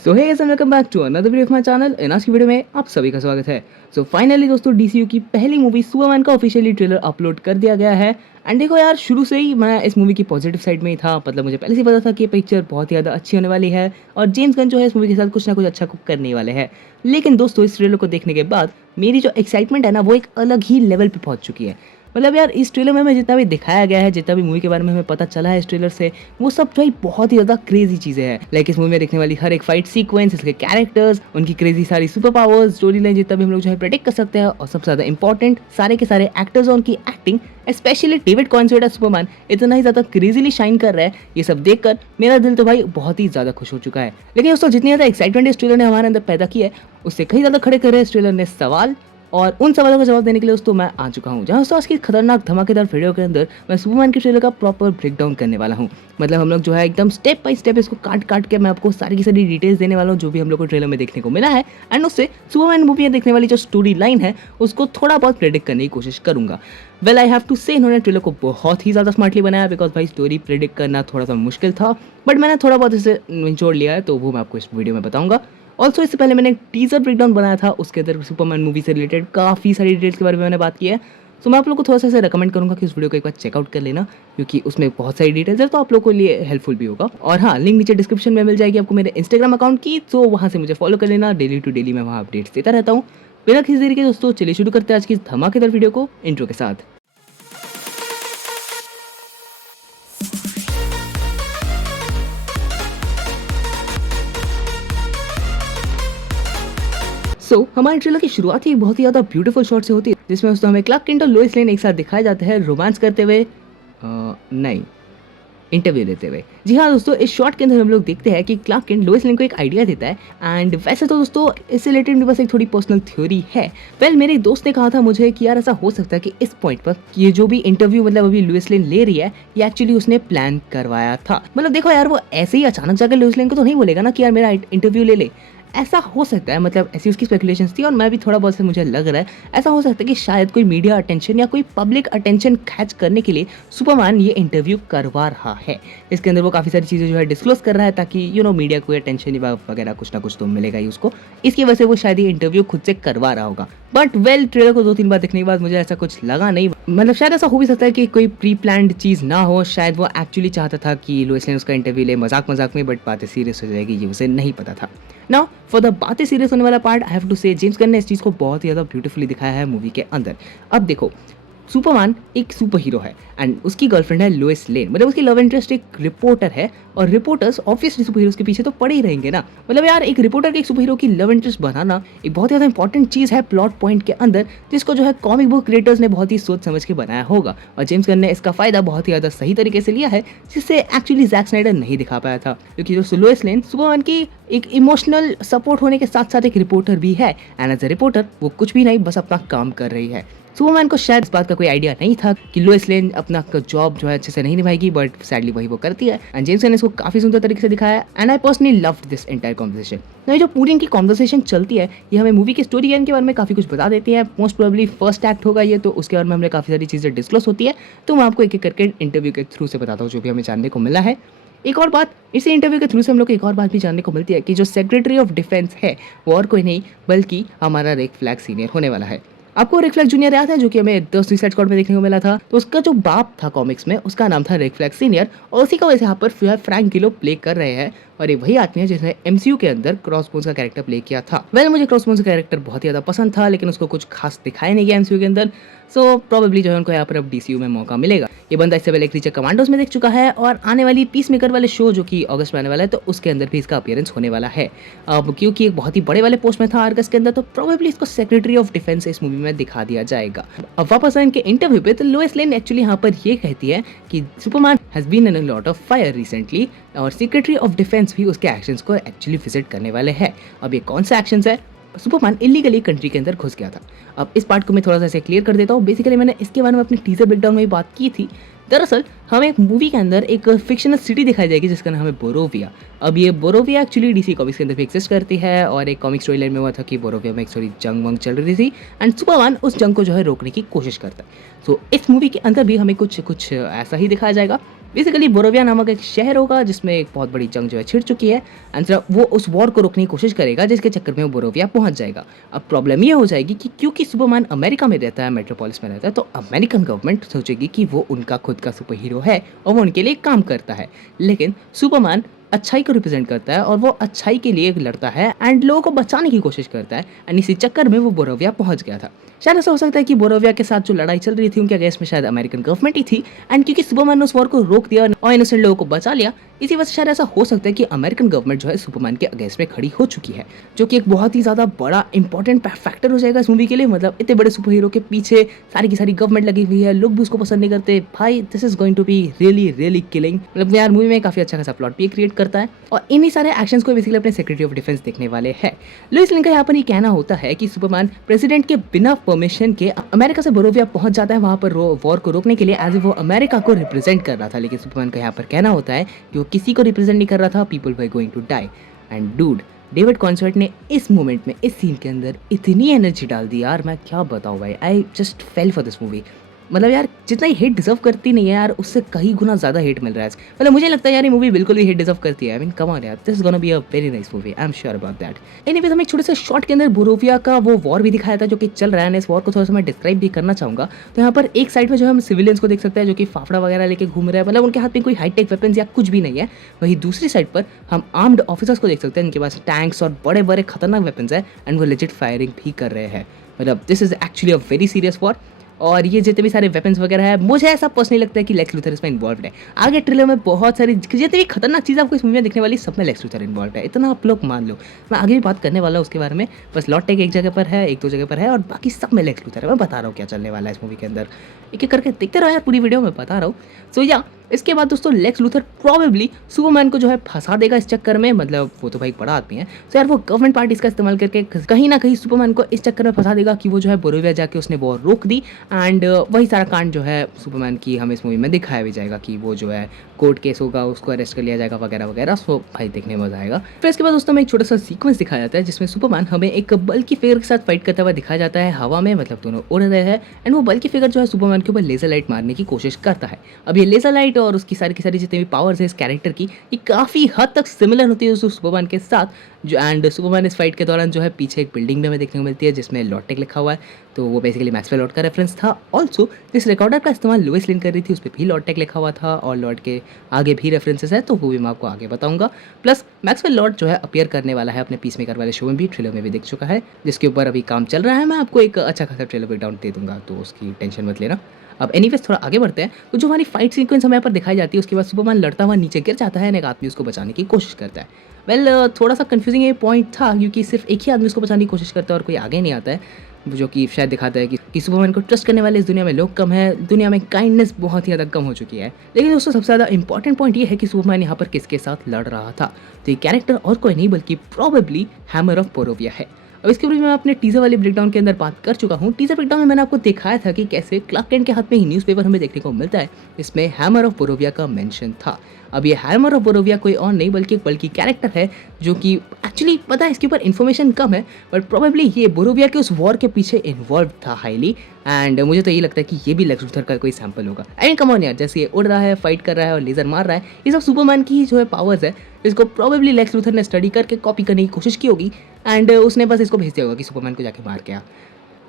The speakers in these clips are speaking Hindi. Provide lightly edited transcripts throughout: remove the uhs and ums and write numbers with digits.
So hey guys, welcome back to another video of my channel. In आज की वीडियो में आप सभी का स्वागत है। सो फाइनली दोस्तों, डीसीयू की पहली मूवी सुपरमैन का ऑफिशियली ट्रेलर अपलोड कर दिया गया है। एंड देखो यार, शुरू से ही मैं इस मूवी की पॉजिटिव साइड में ही था। मतलब मुझे पहले से ही पता था कि ये पिक्चर बहुत ही ज़्यादा अच्छी होने वाली है और जेम्स गन जो है इस मूवी के साथ कुछ ना कुछ अच्छा करने वाले हैं। लेकिन दोस्तों, इस ट्रेलर को देखने के बाद मेरी जो एक्साइटमेंट है ना, वो एक अलग ही लेवल पे पहुंच चुकी है। मतलब यार, इस ट्रेलर में हमें जितना भी दिखाया गया है, जितना भी मूवी के बारे में हमें पता चला है इस ट्रेलर से, वो सब जो है बहुत ही ज़्यादा क्रेजी चीज़ें हैं। लाइक इस मूवी में देखने वाली हर एक फाइट सीक्वेंस, इसके कैरेक्टर्स, उनकी क्रेजी सारी सुपर पावर्स, स्टोरी लाइन जितना भी हम लोग जो है प्रेडिक्ट कर सकते हैं, और सबसे ज़्यादा इंपॉर्टेंट सारे के सारे एक्टर्स और उनकी acting, specially David Corenswet as Superman इतना ही ज़्यादा क्रेजीली शाइन कर रहा है। ये सब देखकर मेरा दिल तो भाई बहुत ही ज़्यादा खुश हो चुका है। लेकिन दोस्तों, जितनी ज़्यादा एक्साइटमेंट इस ट्रेलर ने हमारे अंदर पैदा की है, उससे कहीं ज़्यादा खड़े कर रहे इस ट्रेलर ने सवाल। और उन सवालों का जवाब देने के लिए दोस्तों मैं आ चुका हूँ, जहाँ दोस्तों आज की खतरनाक धमाकेदार वीडियो के अंदर मैं सुपरमैन के ट्रेलर का प्रॉपर ब्रेक डाउन करने वाला हूँ। मतलब हम लोग जो है एकदम स्टेप बाय स्टेप इसको काट काट के मैं आपको सारी की सारी डिटेल्स देने वाला हूँ, जो भी हम लोग को ट्रेलर में देखने को मिला है। एंड उससे सुपरमैन मूवी में देखने वाली जो स्टोरी लाइन है, उसको थोड़ा बहुत प्रेडिक्ट करने की कोशिश करूंगा। वेल, आई हैव टू से इन्होंने ट्रेलर को बहुत ही ज़्यादा स्मार्टली बनाया, बिकॉज भाई स्टोरी प्रेडिक्ट करना थोड़ा सा मुश्किल था, बट मैंने थोड़ा बहुत इसे निचोड़ लिया है, तो वो मैं आपको इस वीडियो में बताऊंगा। ऑल्सो इससे पहले मैंने एक टीजर ब्रेकडाउन बनाया था, उसके अंदर सुपरमैन मूवी से रिलेटेड काफ़ी सारी डिटेल्स के बारे में मैंने बात की है। तो मैं आप लोग को थोड़ा सा ऐसे रिकमेंड करूंगा कि उस वीडियो को एक बार चेकआउट कर लेना, क्योंकि उसमें बहुत सारी डिटेल्स है, तो आप लोग को लिए हेल्पफुल भी होगा। और हाँ, लिंक नीचे डिस्क्रिप्शन में मिल जाएगी आपको मेरे इंस्टाग्राम अकाउंट की, तो वहाँ से मुझे फॉलो कर लेना। डेली टू डेली मैं वहाँ अपडेट्स देता रहता हूँ। बिना किसी देरी के दोस्तों, चलिए शुरू करते हैं आज की इस धमाकेदार वीडियो को इंट्रो के साथ। हमारे ट्रेलर की शुरुआत ही बहुत ही ज़्यादा ब्यूटीफुल शॉट से होती है, जिसमें दोस्तों हमें क्लार्क केंट और लोइस लेन एक साथ दिखाए जाते हैं रोमांस करते हुए, नहीं, इंटरव्यू लेते हुए। जी हाँ दोस्तों, इस शॉट के अंदर हम लोग देखते हैं कि क्लार्क केंट लोइस लेन को एक आइडिया देता है। एंड वैसे तो दोस्तों, इससे रिलेटेड मेरे पास एक थोड़ी पर्सनल थ्योरी है। वेल, मेरे एक दोस्त ने कहा था मुझे कि यार ऐसा हो सकता है कि इस पॉइंट पर ये जो भी इंटरव्यू मतलब अभी लुइस लेन ले रही है, ये एक्चुअली उसने प्लान करवाया था। मतलब देखो यार, वो ऐसे ही अचानक जाकर लुइस लेन को तो नहीं बोलेगा ना कि यार मेरा इंटरव्यू ले ले। ऐसा हो सकता है, मतलब ऐसी उसकी स्पेकुलेशंस थी, और मैं भी थोड़ा बहुत से मुझे लग रहा है ऐसा हो सकता है कि शायद कोई मीडिया अटेंशन या कोई पब्लिक अटेंशन कैच करने के लिए सुपरमैन ये इंटरव्यू करवा रहा है। इसके अंदर वो काफ़ी सारी चीज़ें जो है डिस्क्लोज कर रहा है, ताकि मीडिया को अटेंशन वगैरह कुछ ना कुछ तो मिलेगा ही उसको। इसकी वजह से वो शायद ये इंटरव्यू खुद से करवा रहा होगा। बट वेल, ट्रेलर को 2-3 बार देखने के बाद मुझे ऐसा कुछ लगा नहीं। मतलब शायद ऐसा हो भी सकता है कि कोई प्री प्लान्ड चीज़ ना हो, शायद वो एक्चुअली चाहता था कि लुइस लेन उसका इंटरव्यू ले मजाक मजाक में, बट बातें सीरियस हो जाएगी ये उसे नहीं पता था। नाउ फॉर द बातें सीरियस होने वाला पार्ट, आई हैव टू से जेम्स गन ने इस चीज़ को बहुत ही ज़्यादा ब्यूटीफुली दिखाया है मूवी के अंदर। अब देखो, सुपरमैन एक सुपर हीरो है एंड उसकी गर्लफ्रेंड है लोइस लेन। मतलब उसकी लव इंटरेस्ट एक रिपोर्टर है, और रिपोर्टर्स ऑब्वियसली सुपर हीरोज के पीछे तो पड़े ही रहेंगे ना। मतलब यार, एक रिपोर्टर के एक सुपर हीरो की लव इंटरेस्ट बनाना एक बहुत ज़्यादा इंपॉर्टेंट चीज़ है प्लॉट पॉइंट के अंदर, जिसको जो है कॉमिक बुक क्रिएटर्स ने बहुत ही सोच समझ के बनाया होगा, और जेम्स गन ने इसका फायदा बहुत ही ज़्यादा सही तरीके से लिया है, जिससे एक्चुअली जैक स्नाइडर नहीं दिखा पाया था। क्योंकि जो लोइस लेन सुपरमैन की एक इमोशनल सपोर्ट होने के साथ साथ एक रिपोर्टर भी है, एंड एज ए रिपोर्टर वो कुछ भी नहीं, बस अपना काम कर रही है। सुपरमैन को शायद इस बात का कोई आइडिया नहीं था कि लोइस लेन अपना जॉब जो है अच्छे से नहीं निभाएगी, बट सैडली वही वो करती है। एंड जेम्स ने इसको काफी सुंदर तरीके से दिखाया है, and I personally loved this entire conversation. ये जो पूरी इनकी कॉन्वर्सेशन चलती है, ये हमें मूवी की स्टोरी लाइन के बारे में काफी कुछ बता देती है। मोस्ट प्रोबेबली फर्स्ट एक्ट होगा ये, तो उसके बारे में हमें काफी सारी चीजें डिस्क्लोज होती है, तो मैं आपको एक एक करके इंटरव्यू के थ्रू से बताता हूँ जो भी हमें जानने को मिला है। एक और बात, इसी इंटरव्यू के थ्रू से हम लोग को एक और बात भी जानने को मिलती है कि जो सेक्रेटरी ऑफ डिफेंस है वो और कोई नहीं बल्कि हमारा रिक फ्लैग सीनियर होने वाला है। आपको रिक फ्लैग जूनियर याद है, जो कि हमें द सुसाइड स्क्वाड में देखने को मिला था? तो उसका जो बाप था कॉमिक्स में, उसका नाम था रिक फ्लैग सीनियर, और उसी का वजह यहाँ पर फ्रैंक गिलो प्ले कर रहे हैं, और ये वही आदमी है जिसने एमसीयू के अंदर क्रॉसबोन्स का कैरेक्टर प्ले किया था। वेल, मुझे क्रॉसबोन्स का कैरेक्टर बहुत ही ज़्यादा पसंद था, लेकिन उसको कुछ खास दिखाया नहीं गया एमसीयू के अंदर। सो प्रोबेबली जो है उनको यहाँ पर अब डीसीयू में मौका मिलेगा। ये बंदा इससे पहले क्रीचर कमांडोज में देख चुका है, और आने वाली पीस मेकर वाले शो जो कि अगस्त में आने वाला है, तो उसके अंदर भी इसका अपीयरेंस होने वाला है। अब क्योंकि एक बहुत ही बड़े वाले पोस्ट में था अगस्त के अंदर, तो प्रोबेबली इसको सेक्रेटरी ऑफ डिफेंस इस मूवी में दिखा दिया जाएगा। अब वापस आए इनके इंटरव्यू पे, तो लोइस लेन एक्चुअली यहाँ पर ये कहती है कि Superman has been in a lot of fire recently, और सेक्रेटरी ऑफ डिफेंस भी उसके एक्शंस को एक्चुअली विजिट करने वाले हैं। अब ये कौन सा एक्शंस है? सुपरमैन इलीगली कंट्री के अंदर घुस गया था। अब इस पार्ट को मैं थोड़ा सा ऐसे क्लियर कर देता हूँ। बेसिकली मैंने इसके बारे में अपने टीजर ब्रेकडाउन में भी बात की थी। दरअसल हमें एक मूवी के अंदर एक फिक्शनल सिटी दिखाई जाएगी जिसका नाम है बोरोविया। अब ये बोरोविया एक्चुअली डीसी कॉमिक्स के अंदर भी एक्सिस्ट करती है, और एक कॉमिक स्टोरी लाइन में हुआ था कि बोरोविया में एक थोड़ी जंग वंग चल रही थी, एंड सुपरमैन उस जंग को जो है रोकने की कोशिश करता है। सो इस मूवी के अंदर भी हमें कुछ ऐसा ही दिखाया जाएगा। बेसिकली बोरोविया नामक एक शहर होगा जिसमें एक बहुत बड़ी जंग जो है छिड़ चुकी है एंड वो उस वॉर को रोकने की कोशिश करेगा जिसके चक्कर में वो बोरोविया पहुंच जाएगा। अब प्रॉब्लम ये हो जाएगी कि क्योंकि सुपरमैन अमेरिका में रहता है, मेट्रोपोलिस में रहता है, तो अमेरिकन गवर्नमेंट सोचेगी कि वो उनका खुद का सुपर हीरो है और वो उनके लिए काम करता है। लेकिन सुपरमैन अच्छाई को रिप्रेजेंट करता है और वो अच्छाई के लिए लड़ता है एंड लोगों को बचाने की कोशिश करता है एंड इसी चक्कर में वो बोरोविया पहुंच गया था। शायद ऐसा हो सकता है कि बोरोविया के साथ जो लड़ाई चल रही थी उनके अगेंस्ट में शायद अमेरिकन गवर्नमेंट ही थी एंड क्योंकि सुपरमैन ने उस वॉर को रोक दिया और इनोसेंट लोगों को बचा लिया, इसी वजह से शायद ऐसा हो सकता है कि अमेरिकन गवर्नमेंट जो है सुपरमैन के अगेंस्ट में खड़ी हो चुकी है, जो कि एक बहुत ही ज़्यादा बड़ा इंपॉर्टेंट फैक्टर हो जाएगा इस मूवी के लिए। मतलब इतने बड़े सुपर हीरो के पीछे सारी की सारी गवर्नमेंट लगी हुई है, लोग भी उसको पसंद नहीं करते। भाई this is going to be really really killing. मतलब यार मूवी में काफ़ी अच्छा खासा प्लॉट भी क्रिएट करता है और इन्हीं सारे एक्शंस को बेसिकली अपने सेक्रेटरी ऑफ डिफेंस देखने वाले हैं। लुइस लेन का यहाँ पर ये कहना होता है कि सुपरमैन प्रेसिडेंट के बिना परमिशन के अमेरिका से बोरोविया पहुंच जाता है वहां पर वॉर को रोकने के लिए, एज वो अमेरिका को रिप्रेजेंट कर रहा था। लेकिन सुपरमैन का यहाँ पर कहना होता है कि वो किसी को रिप्रेजेंट नहीं कर रहा था, people were going to die. And dude, David Corenswet ने इस मोमेंट में इस सीन के अंदर इतनी एनर्जी डाल दी यार, मैं क्या बताऊँ भाई, I just fail for this movie. मतलब यार जितना ही हिट डिजर्व करती नहीं है यार, उससे कहीं गुना ज़्यादा हिट मिल रहा है। मतलब मुझे लगता है यार ये मूवी बिल्कुल भी हिट डिजर्व करती है। आई मीन कम ऑन यार, this is gonna be a very nice movie, I am sure about that. Anyways हमें एक छोटे से शॉट के अंदर बोरोविया का वो वॉर भी दिखाया था जो कि चल रहा है। इस वॉर को थोड़ा सा मैं डिस्क्राइब भी करना चाहूँगा। तो यहाँ पर एक साइड में जो हम सिविलियंस को देख सकते हैं जो कि फाफड़ा वगैरह लेके घूम रहे हैं, मतलब उनके हाथ में कोई हाईटेक वेपन्स या कुछ भी नहीं है। वहीं दूसरी साइड पर हम आर्म्ड ऑफिसर्स को देख सकते हैं, इनके पास टैंक्स और बड़े बड़े खतरनाक वेपन्स है एंड वो लेजिट फायरिंग भी कर रहे हैं। मतलब this is actually a very serious war. और ये जितने भी सारे वेपन्स वगैरह है, मुझे ऐसा पर्सनली लगता है कि लेक्स लूथर इसमें इन्वॉल्व है। आगे ट्रेलर में बहुत सारी जितनी भी खतरनाक चीज़ आपको इस मूवी में देखने वाली, सब में लेक्स लूथर इन्वॉल्व है, इतना आप लोग मान लो। मैं आगे भी बात करने वाला हूँ उसके बारे में, बस लॉट टेक एक जगह पर है, एक दो जगह पर है और बाकी सब में लेक्स लूथर है। मैं बता रहा हूँ क्या चलने वाला है इस मूवी के अंदर, एक एक करके देखते रहो यार, पूरी वीडियो में बता रहा हूँ। सो या इसके बाद दोस्तों लेक्स लूथर प्रॉबेबली सुपरमैन को जो है फंसा देगा इस चक्कर में। मतलब वो तो भाई बड़ा आदमी है, तो यार वो गवर्नमेंट पार्टीज का इस्तेमाल करके कहीं ना कहीं सुपरमैन को इस चक्कर में फंसा देगा कि वो जो है बोरोविया जाके उसने वॉर रोक दी एंड वही सारा कांड जो है सुपरमैन की हमें इस मूवी में दिखाया भी जाएगा कि वो जो है कोर्ट केस होगा, उसको अरेस्ट कर लिया जाएगा वगैरह वगैरह। सो भाई देखने में मजा आएगा। फिर इसके बाद दोस्तों में एक छोटा सा सीक्वेंस दिखाया जाता है जिसमें सुपरमैन हमें एक बल्कि फिगर के साथ फाइट करता हुआ दिखाया जाता है हवा में, मतलब दोनों उड़ रहे हैं एंड वो बल्कि फिगर जो है सुपरमैन के ऊपर लेजर लाइट मारने की कोशिश करता है। अब ये लेजर लाइट और उसकी सारी की सारी जितने भी पावर्स है इस कैरेक्टर की, ये काफ़ी हद तक सिमिलर होती है सुपरमैन के साथ। जो एंड सुपरमैन इस फाइट के दौरान जो है पीछे एक बिल्डिंग में हमें देखने को मिलती है जिसमें लॉटेक लिखा हुआ है, तो वो बेसिकली मैक्सवेल लॉर्ड का रेफरेंस था। ऑल्सो जिस रिकॉर्डर का इस्तेमाल लुइस लेन कर रही थी उस पर भी लॉटेक लिखा हुआ था और लॉर्ड के आगे भी रेफरेंसेस है, तो वो भी मैं आपको आगे बताऊंगा। प्लस मैक्सवेल लॉर्ड जो है अपीयर करने वाला है अपने पीसमेकर वाले शो में भी, ट्रेलर में भी दिख चुका है, जिसके ऊपर अभी काम चल रहा है। मैं आपको एक अच्छा खासा ट्रेलर ब्रेकडाउन दे दूंगा, तो उसकी टेंशन मत लेना। अब एनीवेज थोड़ा आगे बढ़ते हैं। तो जो हमारी फाइट सीक्वेंस हमें यहाँ पर दिखाई जाती है, उसके बाद सुपरमैन लड़ता हुआ नीचे गिर जाता है, एक आदमी उसको बचाने की कोशिश करता है। थोड़ा सा कंफ्यूजिंग ये पॉइंट था क्योंकि सिर्फ एक ही आदमी उसको बचाने की कोशिश करता है और कोई आगे नहीं आता है, जो कि शायद दिखाता है कि सुपरमैन को ट्रस्ट करने वाले इस दुनिया में लोग कम हैं, दुनिया में काइंडनेस बहुत ही ज़्यादा कम हो चुकी है। लेकिन दोस्तों सबसे ज़्यादा इंपॉर्टेंट पॉइंट ये है कि सुपरमैन यहाँ पर किसके साथ लड़ रहा था, तो ये कैरेक्टर और कोई नहीं बल्कि प्रॉबेबली हैमर ऑफ बोरोविया है। अब इसके बारे में मैं अपने टीजर वाले ब्रेकडाउन के अंदर बात कर चुका हूँ। टीजर ब्रेकडाउन में मैंने आपको दिखाया था कि कैसे क्लार्क केंट के हाथ में ही न्यूज़पेपर हमें देखने को मिलता है, इसमें हैमर ऑफ बोरोविया का मेंशन था। अब ये हैमर ऑफ बोरोविया कोई और नहीं बल्कि कैरेक्टर है जो कि एक्चुअली पता है इसके ऊपर इन्फॉर्मेशन कम है, बट प्रोबेबली ये बोरोविया के उस वॉर के पीछे इन्वॉल्व था हाईली, एंड मुझे तो ये लगता है कि ये भी लेक्स लूथर का कोई सैंपल होगा। आई मीन कम ऑन यार, जैसे ये उड़ रहा है, फाइट कर रहा है और लेजर मार रहा है, ये सब सुपरमैन की ही जो है पावर्स है, इसको प्रोबेबली लेक्स लूथर ने स्टडी करके कॉपी करने की कोशिश की होगी एंड उसने बस इसको भेज दिया होगा कि सुपरमैन को जाके मार के आ।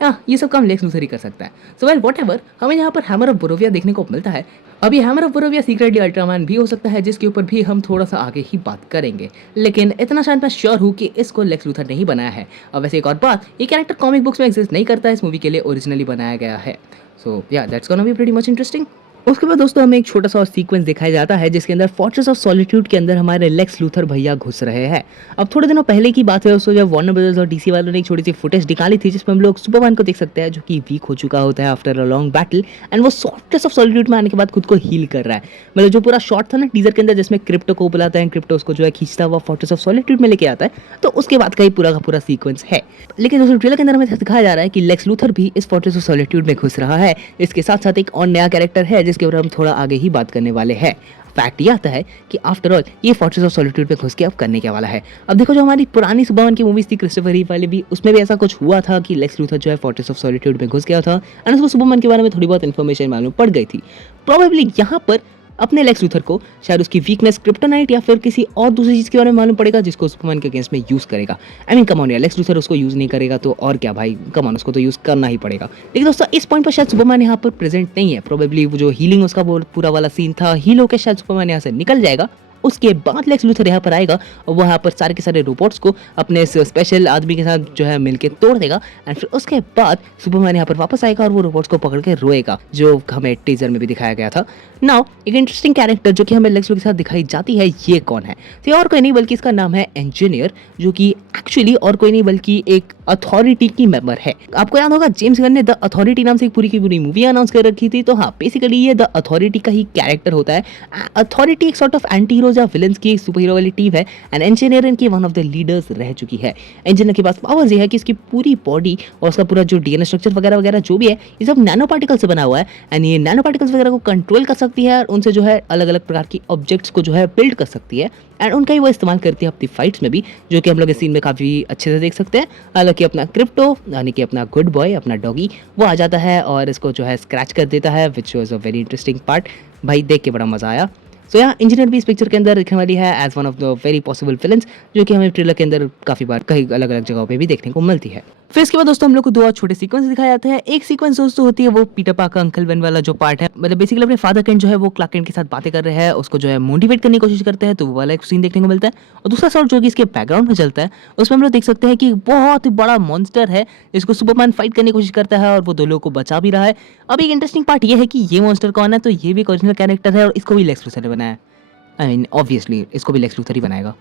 हाँ, ये सब काम लेक्स लूथर ही कर सकता है। सो वेल व्हाटएवर, हमें यहाँ पर हैमर ऑफ बोरोविया देखने को मिलता है। अब ये हैमर ऑफ बोरोविया सीक्रेटली अल्ट्रामैन भी हो सकता है, जिसके ऊपर भी हम थोड़ा सा आगे ही बात करेंगे, लेकिन इतना शायद मैं श्योर हूँ कि इसको लेक्स लूथर ने ही बनाया है। अब वैसे एक और बात, ये कैरेक्टर कॉमिक बुक्स में एग्जिस्ट नहीं करता है, इस मूवी के लिए ओरिजिनली बनाया गया है। सो या that's gonna be pretty much interesting. उसके बाद दोस्तों हमें एक छोटा सा सीक्वेंस दिखाया जाता है जिसके अंदर फोर्ट्रेस ऑफ सॉलिट्यूड के अंदर हमारे लेक्स लूथर भैया घुस रहे हैं। अब थोड़े दिनों पहले की बात है दोस्तों, जब वार्नर ब्रदर्स और डीसी वालों ने एक छोटी सी फुटेज निकाली थी जिसमें हम लोग सुपरमैन को देख सकते हैं जो कि वीक हो चुका होता है after a long battle, and वो फोर्ट्रेस ऑफ सॉलिट्यूड में आने के बाद खुद को हील कर रहा है। मतलब जो पूरा शॉट था ना टीजर के अंदर जिसमें क्रिप्टो को बुलाता है, क्रिप्टो उसको जो है खींचता हुआ फोर्ट्रेस ऑफ सॉलिट्यूड में लेके आता है, तो उसके बाद का ही पूरा का पूरा सीक्वेंस है। लेकिन दोस्तों ट्रेलर के अंदर हमें दिखाया जा रहा है कि लेक्स लूथर भी इस फोर्ट्रेस ऑफ सॉलिट्यूड में घुस रहा है। इसके साथ साथ एक और नया कैरेक्टर है जिसके ऊपर हम थोड़ा आगे ही बात करने वाले हैं। फैक्ट ये आता है कि आफ्टर ऑल ये फोर्ट्रेस ऑफ सॉलिट्यूड पे घुस के अब करने क्या वाला है। अब देखो जो हमारी पुरानी सुपरमैन की मूवीज थी क्रिस्टोफर रीव वाले भी, उसमें भी ऐसा कुछ हुआ था कि लेक्स लूथर जो है फोर्ट्रेस ऑफ सॉलिट्यूड में घुस गया था एंड उसको सुपरमैन के बारे में थोड़ी बहुत इन्फॉर्मेशन मालूम पड़ गई थी। प्रोबेबली यहाँ पर अपने लेक्स लूथर को शायद उसकी वीकनेस क्रिप्टोनाइट या फिर किसी और दूसरी चीज़ के बारे में मालूम पड़ेगा जिसको सुपरमैन के अगेंस्ट में यूज़ करेगा। आई मीन कम ऑन यार, लेक्स लूथर उसको यूज़ नहीं करेगा तो और क्या भाई, कम ऑन, उसको तो यूज़ करना ही पड़ेगा। लेकिन दोस्तों इस पॉइंट पर शायद सुपरमैन यहाँ पर प्रेजेंट नहीं है। प्रोबेबली वो जो हीलिंग उसका वो पूरा वाला सीन था, हील होकर शायद सुपरमैन यहाँ से निकल जाएगा। उसके बाद लेक्स लूथर यहाँ पर आएगा और वहाँ पर सारे के सारे रोबोट्स को अपने स्पेशल आदमी के साथ जो है मिलके तोड़ देगा। एंड फिर उसके बाद सुपरमैन यहाँ पर वापस आएगा और वो रोबोट्स को पकड़ के रोएगा, जो हमें टीजर में भी दिखाया गया था। नाउ एक इंटरेस्टिंग कैरेक्टर जो कि हमें लेक्स लूथर के साथ दिखाई जाती है, ये कौन है? तो ये और कोई नहीं बल्कि इसका नाम है इंजीनियर, जो कि एक्चुअली और कोई नहीं बल्कि एक अथॉरिटी की मेंबर है। आपको याद होगा जेम्स गन ने द अथॉरिटी नाम से एक पूरी की पूरी मूवी अनाउंस कर रखी थी। तो हाँ, बेसिकली ये द अथॉरिटी का ही कैरेक्टर होता है। अथॉरिटी एक सॉर्ट ऑफ एंटी हीरोज या विलन्स की सुपर हीरो वाली टीम है एंड इंजीनियर इनकी वन ऑफ द लीडर्स रह चुकी है। इंजीनियर के पास पावर्स ये है कि इसकी पूरी बॉडी और उसका पूरा जो डीएनए स्ट्रक्चर वगैरह वगैरह जो भी है, ये सब नैनो पार्टिकल से बना हुआ है एंड ये नैनो पार्टिकल्स वगैरह को कंट्रोल कर सकती है और उनसे जो है अलग अलग प्रकार की ऑब्जेक्ट्स को जो है बिल्ड कर सकती है एंड उनका ही वो इस्तेमाल करती है अपनी फाइट्स में भी, जो कि हम लोग इस सीन में काफ़ी अच्छे से देख सकते हैं। हालांकि अपना क्रिप्टो यानी कि अपना गुड बॉय, अपना डॉगी, वो आ जाता है और इसको जो है स्क्रैच कर देता है, which was a very interesting part. भाई देख के बड़ा मजा आया। सो यहाँ इंजीनियर भी इस पिक्चर के अंदर दिखने वाली है as one of the very possible villains, जो कि हमें ट्रेलर के अंदर काफ़ी बार कई अलग अलग जगहों पे भी देखने को मिलती है। फिर इसके बाद दोस्तों हम लोग को दो और छोटे सीक्वेंस दिखाए जाते हैं। एक सीक्वेंस दोस्तों होती है वो पीटर पार्कर अंकल बेन वाला जो पार्ट है, मतलब बेसिकली अपने फादर कैंट जो है वो क्लार्क कैंट के साथ बातें कर रहे हैं, उसको जो है मोटिवेट करने की कोशिश करते हैं, तो वो वाला एक सीन देखने को मिलता है। और दूसरा शॉट जो कि इसके बैकग्राउंड में चलता है, उसमें हम लोग देख सकते हैं कि बहुत बड़ा मॉन्स्टर है जिसको सुपरमैन फाइट करने की कोशिश करता है और वो दो लोगों को बचा भी रहा है। अब एक इंटरेस्टिंग पार्ट ये है कि ये मॉन्स्टर कौन है, तो ये भी एक ओरिजिनल कैरेक्टर है और इसको भी लेक्स लूथर ने बनाया है। आई मीन ऑब्वियसली इसको भी लेक्स लूथर ही बनाएगा।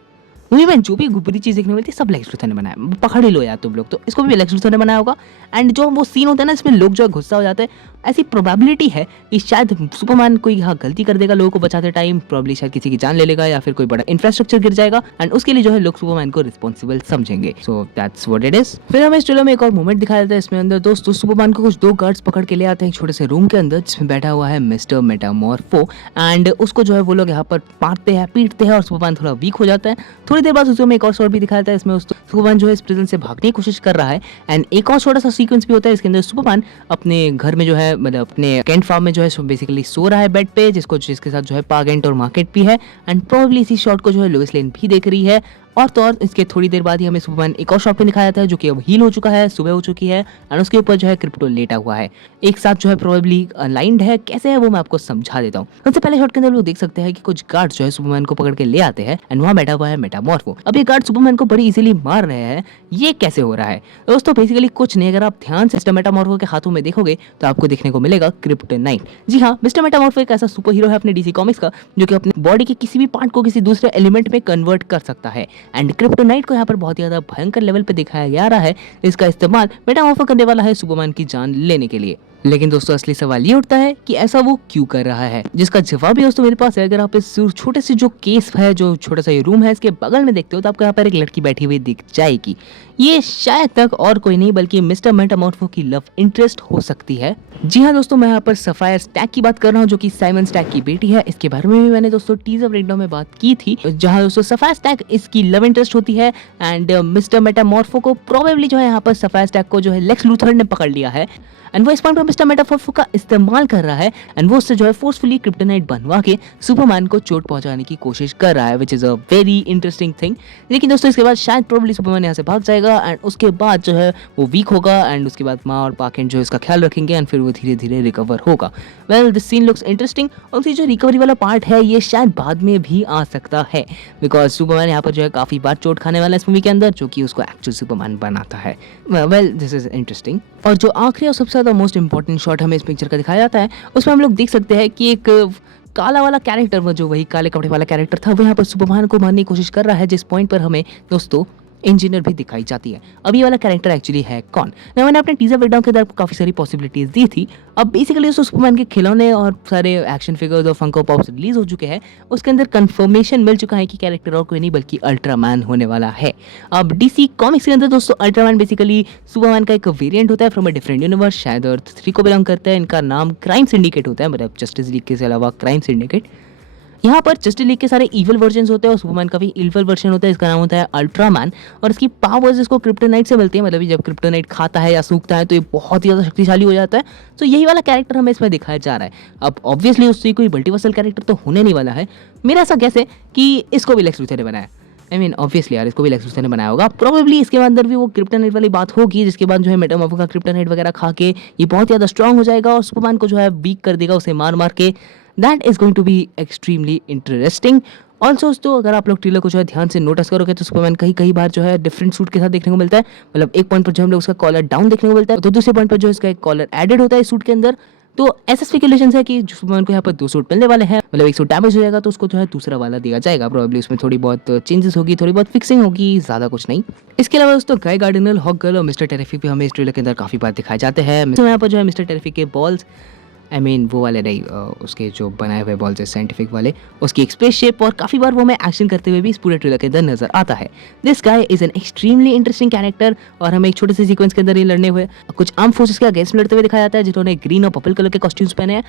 मूवी में जो भी बुरी चीज़ देखने मिलती है सब लेक्स लूथर ने बनाया, पकड़ ही लो यार तुम लोग, तो इसको भी लेक्स लूथर ने बनाया होगा। एंड जो वो सीन होता है ना इसमें लोग जो है गुस्सा हो जाते हैं, ऐसी प्रोबेबिलिटी है कि शायद सुपरमैन कोई यहाँ गलती कर देगा लोगों को बचाते टाइम, प्रॉब्ली शायद किसी की जान ले लेगा या फिर कोई बड़ा इंफ्रास्ट्रक्चर गिर जाएगा एंड उसके लिए जो है लोग सुपरमैन को रिस्पॉन्सिबल समझेंगे। So that's what it is. फिर हमें इस ट्रेलर में एक और मोमेंट दिखाया जाता है। इसमें अंदर दोस्तों सुपरमैन को कुछ दो गार्ड्स पकड़ के ले आते हैं एक छोटे से रूम के अंदर जिसमें बैठा हुआ है मिस्टर मेटामॉर्फो एंड उसको जो है वो लोग यहाँ पर मारते हैं, पीटते हैं और सुपरमैन थोड़ा वीक हो जाता है। थोड़ी देर बाद उसमें एक और शॉट भी दिखाया जाता है, इसमें सुपरमैन जो है इस प्रिजन से भागने की कोशिश कर रहा है एंड एक और छोटा सा सीक्वेंस भी होता है इसके अंदर सुपरमैन अपने घर में जो है मतलब अपने कैंट फार्म में जो है बेसिकली सो रहा है बेड पे, जिसके साथ जो है पागेंट और मार्केट भी है एंड प्रोबेबली इसी शॉट को जो है लोइस लेन भी देख रही है। और तो और इसके थोड़ी देर बाद ही हमें सुपरमैन एक और शॉट पे दिखाया जाता है जो कि अब हील हो चुका है, सुबह हो चुकी है एंड उसके ऊपर जो है क्रिप्टो लेटा हुआ है, एक साथ जो है प्रोबेबली अलाइंड है। कैसे है वो मैं आपको समझा देता हूँ। सबसे पहले शॉट के अंदर लोग देख सकते हैं कि कुछ गार्ड जो है सुपरमैन को पकड़ के ले आते हैं एंड वहाँ बैठा हुआ है मेटामॉर्फो। अब ये गार्ड सुपरमैन को बड़ी इजीली मार रहे हैं, ये कैसे हो रहा है दोस्तों? बेसिकली कुछ नहीं, अगर आप ध्यान से मिस्टर मेटामॉर्फो के हाथों में देखोगे तो आपको देखने को मिलेगा क्रिप्टोनाइट। जी हाँ, मिस्टर मेटामॉर्फो एक ऐसा सुपर हीरो है अपने डीसी कॉमिक्स का जो कि अपनी बॉडी के किसी भी पार्ट को किसी दूसरे एलिमेंट में कन्वर्ट कर सकता है एंड क्रिप्टोनाइट को यहाँ पर बहुत ही ज्यादा भयंकर लेवल पे दिखाया जा रहा है। इसका इस्तेमाल मेटामॉर्फो करने वाला है सुपरमैन की जान लेने के लिए। लेकिन दोस्तों असली सवाल ये उठता है कि ऐसा वो क्यों कर रहा है, जिसका जवाब भी दोस्तों मेरे पास है। अगर आप इस छोटे से जो केस है, जो छोटा सा ये रूम है, इसके बगल में देखते हो तो आपको यहाँ पर एक लड़की बैठी हुई दिख जाएगी। ये शायद तक और कोई नहीं बल्कि मिस्टर मेटामॉर्फो की लव इंटरेस्ट हो सकती है। जी हाँ दोस्तों, मैं यहाँ पर सफायर स्टैक की बात कर रहा हूँ जो कि साइमन स्टैक की बेटी है। इसके बारे में भी मैंने दोस्तों टीजर ब्रेकडाउन में बात की थी, जहाँ दोस्तों सफायर स्टैक इसकी लव इंटरेस्ट होती है एंड मिस्टर मेटामॉर्फो को प्रोबेबली जो है यहाँ पर सफायर स्टैक को जो है लेक्स लूथर ने पकड़ लिया है एंड वो इस पॉइंट पर मिस्टर मेटामॉर्फो का इस्तेमाल कर रहा है एंड वो उससे जो है फोर्सफुली क्रिप्टोनाइट बनवा के सुपरमैन को चोट पहुंचाने की कोशिश कर रहा है, which is a very interesting thing. लेकिन दोस्तों इसके बाद शायद प्रोबेबली सुपरमैन यहाँ से भाग जाएगा एंड उसके बाद जो है वो वीक होगा एंड उसके बाद माँ और पाकेंट जो है इसका ख्याल रखेंगे एंड फिर वो धीरे धीरे रिकवर होगा। Well this scene looks interesting और उसकी जो रिकवरी वाला पार्ट है ये शायद बाद में भी आ सकता है बिकॉज सुपरमैन यहाँ पर जो है काफी बार चोट खाने वाला है इस मूवी के अंदर, जो कि उसको एक्चुअल सुपरमैन बनाता है। Well this is interesting. और जो आखिरी और सबसे ज्यादा मोस्ट इंपॉर्टेंट शॉट हमें इस पिक्चर का दिखाया जाता है, उसमें हम लोग देख सकते हैं कि एक काला वाला कैरेक्टर, वो जो वही काले कपड़े वाला कैरेक्टर था, वो यहाँ पर सुपरमैन को मारने की कोशिश कर रहा है, जिस पॉइंट पर हमें दोस्तों इंजीनियर भी दिखाई जाती है। अब ये वाला कैरेक्टर एक्चुअली है कौन? मैंने अपने टीजर ब्रेकडाउन के अंदर काफी सारी पॉसिबिलिटीज दी थी। अब बेसिकली उसको सुपरमैन के खिलौने और सारे एक्शन फिगर्स और फंको पॉप्स रिलीज हो चुके हैं, उसके अंदर कंफर्मेशन मिल चुका है कि कैरेक्टर और कोई नहीं बल्कि अल्ट्रामैन होने वाला है। अब डीसी कॉमिक्स के अंदर दोस्तों अल्ट्रामैन बेसिकली सुपरमैन का एक वेरिएंट होता है फ्रॉम अ डिफरेंट यूनिवर्स, शायद अर्थ 3 को बिलोंग करता है। इनका नाम क्राइम सिंडिकेट होता है, मतलब जस्टिस लीग के अलावा क्राइम सिंडिकेट। यहाँ पर जस्टिस लीग के सारे इविल वर्जन्स होते हैं और सुपरमैन का भी इविल वर्जन होता है, इसका नाम होता है अल्ट्रामैन। और इसकी पावर्स इसको क्रिप्टोनाइट से मिलती है, मतलब जब क्रिप्टोनाइट खाता है या सूखता है तो ये बहुत ही ज़्यादा शक्तिशाली हो जाता है। तो यही वाला कैरेक्टर हमें इसमें दिखाया जा रहा है। अब ऑब्वियसली उससे कोई मल्टीवर्सल कैरेक्टर तो होने नहीं वाला है। मेरा ऐसा गैस है कि इसको भी लेक्स लूथर ने बनाया। आई मीन ऑब्वियसली यार, इसको भी लेक्स लूथर ने बनाया होगा। प्रोबेबली इसके अंदर भी वो क्रिप्टोनाइट वाली बात होगी, जिसके बाद जो है मेटामॉर्फो का क्रिप्टोनाइट वगैरह खा के ये बहुत ज़्यादा स्ट्रांग हो जाएगा और सुपरमैन को जो है वीक कर देगा, उसे मार मार के। That is going to be extremely interesting. Also दोस्तों, अगर आप लोग ट्रेलर को जो है ध्यान से नोटिस करोगे तो सुपरमैन कई बार जो है डिफरेंट सूट के साथ देखने को मिलता है। मतलब एक पॉइंट पर जो हम लोग उसका कॉलर डाउन देखने को मिलता है, तो दूसरे पॉइंट पर जो इसका एक कॉलर एडेड होता है इस सूट के अंदर। तो ऐसा स्पेकुलेशन है कि सुपरमैन को यहाँ पर 2 सूट मिलने वाले हैं। मतलब एक सूट डैमेज हो जाएगा तो उसको जो है दूसरा वाला दिया जाएगा। प्रोबेबली उसमें थोड़ी बहुत चेंजेस होगी, थोड़ी बहुत फिक्सिंग होगी, ज़्यादा कुछ नहीं। इसके अलावा दोस्तों गाय गार्डिनल, हॉक गर्ल और मिस्टर टेरिफिक भी हमें इस ट्रेलर के अंदर काफ़ी बार दिखाए जाते हैं। तो यहाँ पर जो है मिस्टर टेरिफिक के बॉल्स, आई मीन वो वाले नहीं, उसके जो बनाए हुए बॉल्स है साइंटिफिक वाले, उसकी एक स्पेस शेप, और काफ़ी बार वो हमें एक्शन करते हुए भी इस पूरे ट्रेलर के अंदर नजर आता है। This guy is an extremely interesting character और हमें एक छोटे से सीक्वेंस के अंदर ही लड़ने हुए कुछ आर्म फोर्सेस के अगेंस्ट लड़ते हुए दिखाया जाता है, जिन्होंने ग्रीन और पर्पल कलर के कॉस्ट्यूम्स पहने हैं।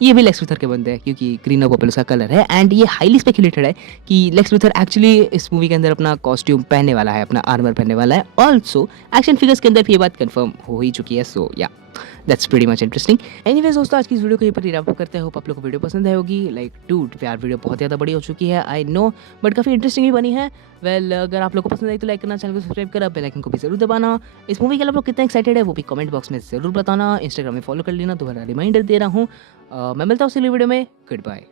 ये भी लेक्स लूथर के बंदे हैं क्योंकि ग्रीन और पर्पल उसका कलर है। एंड ये हाईली स्पेकुलेटेड है कि लेक्स लूथर एक्चुअली इस मूवी के अंदर अपना कॉस्ट्यूम पहनने वाला है, अपना आर्मर पहनने वाला है। ऑल्सो एक्शन फिगर्स के अंदर भी ये बात कंफर्म हो ही चुकी है। सो या that's pretty much interesting. Anyways दोस्तों, आज की इस वीडियो को यहीं पर रैप अप करते हैं। होप आप लोगों को वीडियो पसंद आई होगी। लाइक डूड यार, वीडियो बहुत ज़्यादा बड़ी हो चुकी है, आई नो, बट काफ़ी इंटरेस्टिंग भी बनी है। वेल अगर आप लोगों को पसंद आई तो लाइक करना, चैनल को सब्सक्राइब करना, बेल आइकन को भी जरूर दबाना। इस मूवी के लिए आप लोग कितना एक्साइटेड है वो भी कमेंट बॉक्स में ज़रूर बताना। इंस्टाग्राम में फॉलो कर लेना, दोबारा रिमाइंडर दे रहा हूँ। मैं मिलता हूँ अगली वीडियो में। Good bye.